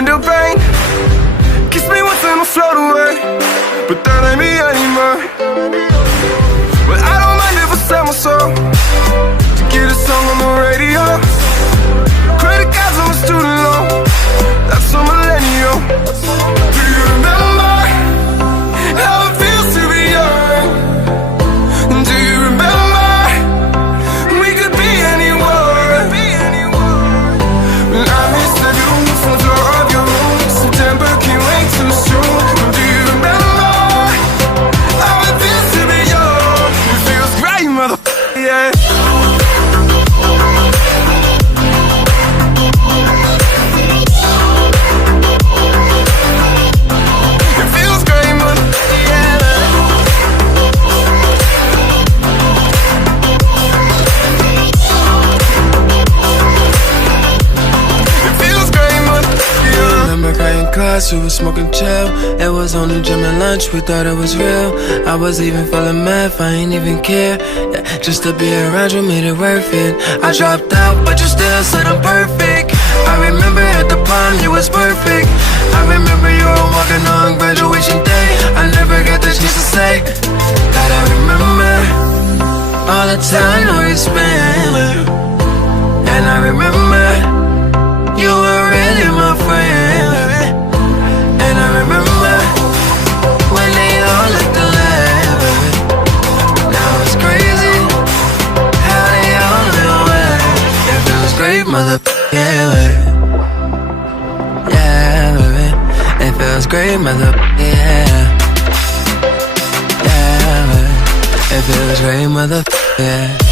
and the pain. Kiss me once and I'll float away, but that ain't me anymore. But I don't mind if I sell my soul to get a song on the radio. Credit cards on my student loan, that's a millennial. Do you remember how it feels to be young? Do you remember we could be anyone? I miss the view from the door of your room. September can't wait too soon. Do you remember how it feels to be young? It feels great, motherfucker, yeah. We were smoking chill. It was only gym and lunch, we thought it was real. I was even feeling mad, I ain't even care. Yeah, just to be around you made it worth it. I dropped out, but you still said I'm perfect. I remember at the prom you was perfect. I remember you were walking on graduation day. I never got the chance to say that I remember all the time we spent. And I remember you were really my friend. And I remember when they all looked alike. Now it's crazy how they all live away. It feels great, yeah, baby. Yeah, baby. It feels great, yeah. Yeah, baby. It feels great, yeah.